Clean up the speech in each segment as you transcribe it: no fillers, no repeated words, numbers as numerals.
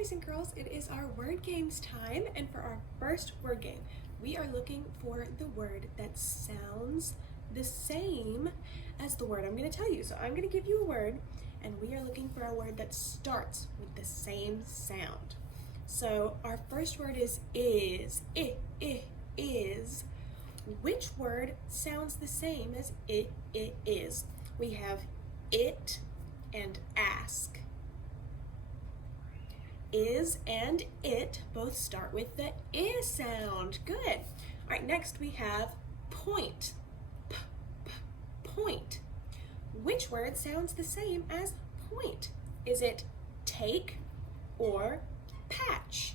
boys and girls, it is our word games time, and for our first word game, we are looking for the word that sounds the same as the word I'm going to tell you. So I'm going to give you a word, and we are looking for a word that starts with the same sound. So our first word is. Is. Which word sounds the same as it is? We have it and ask. Is and it both start with the I sound. Good. All right, next we have point. Point. Which word sounds the same as point? Is it take or patch?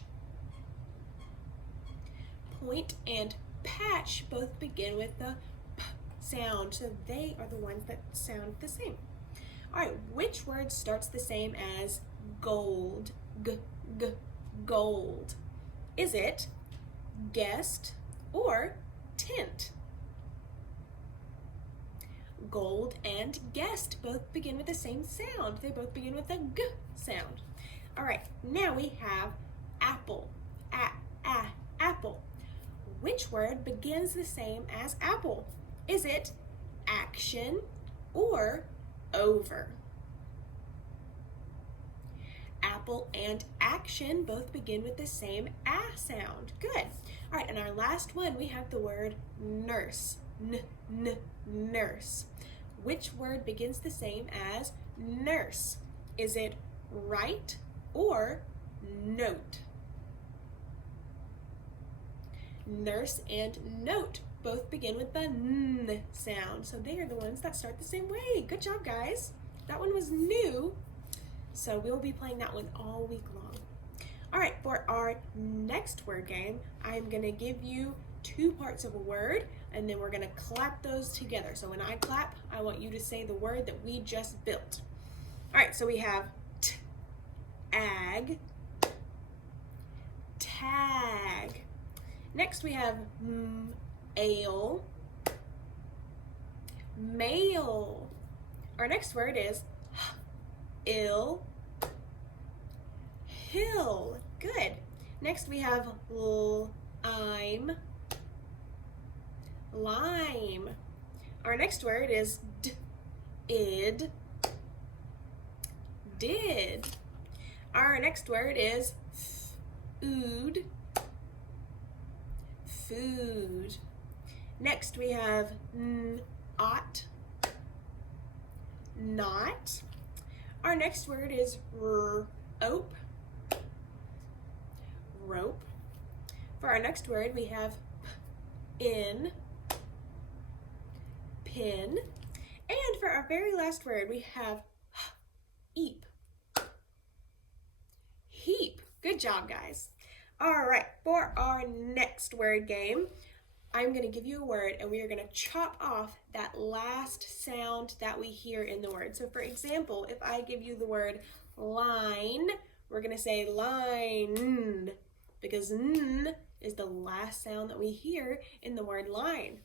Point and patch both begin with the p sound, so they are the ones that sound the same. All right, which word starts the same as gold? Gold. Is it guest or tint? Gold and guest both begin with the same sound. They both begin with a g sound. All right, now we have apple. Apple. Which word begins the same as apple? Is it action or over? Apple and action both begin with the same a sound. Good. All right, and our last one, we have the word nurse. Nurse. Which word begins the same as nurse? Is it write or note? Nurse and note both begin with the n sound, so they are the ones that start the same way. Good job, guys. That one was new, so we'll be playing that one all week long. All right, for our next word game, I'm gonna give you two parts of a word, and then we're gonna clap those together. So when I clap, I want you to say the word that we just built. All right, so we have ag, tag. Next we have ale, mail. Our next word is ill, hill. Good. Next we have lime, lime. Our next word is id, did. Our next word is food, food. Next we have ought, not. Our next word is rope, rope. For our next word we have in, pin. And for our very last word we have eep, heap. Good job, guys. All right, for our next word game, I'm going to give you a word and we are going to chop off that last sound that we hear in the word. So for example, if I give you the word line, we're going to say line, because n is the last sound that we hear in the word line.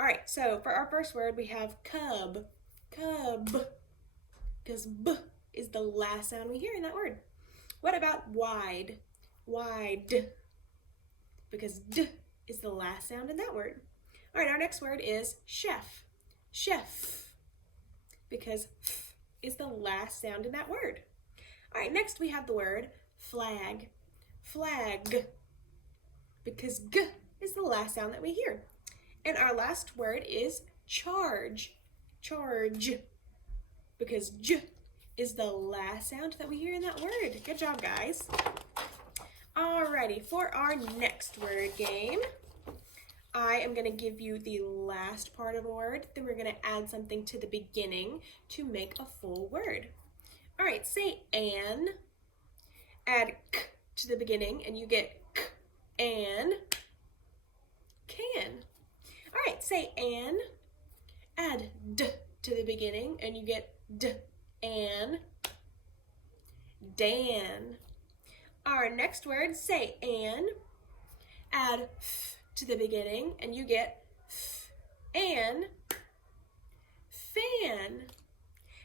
All right, so for our first word, we have cub, because b is the last sound we hear in that word. What about wide? Wide, because d is the last sound in that word. All right, our next word is chef, because f is the last sound in that word. All right, next we have the word flag, because g is the last sound that we hear. And our last word is charge, because j is the last sound that we hear in that word. Good job, guys. Alrighty, for our next word game, I am going to give you the last part of a word, then we're going to add something to the beginning to make a full word. All right, say an, add k to the beginning, and you get k, an, can. All right, say an, add d to the beginning, and you get d, an, Dan. Our next word, say an, add f to the beginning, and you get f, an, fan.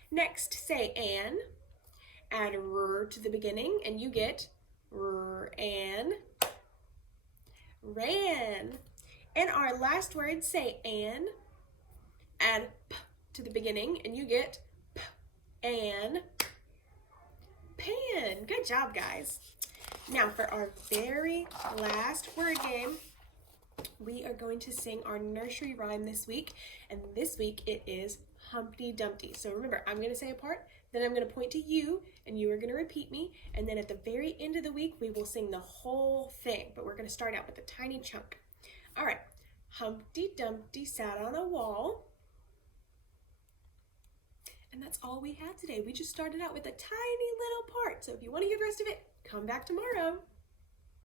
Next, say an, add r to the beginning, and you get ran, ran. And our last word, say an, add p to the beginning, and you get p, an, pan. Good job, guys. Now for our very last word game, we are going to sing our nursery rhyme this week, and this week it is Humpty Dumpty. So remember, I'm going to say a part, then I'm going to point to you, and you are going to repeat me, and then at the very end of the week, we will sing the whole thing, but we're going to start out with a tiny chunk. All right. Humpty Dumpty sat on a wall. And that's all we had today. We just started out with a tiny little part. So if you want to hear the rest of it, come back tomorrow.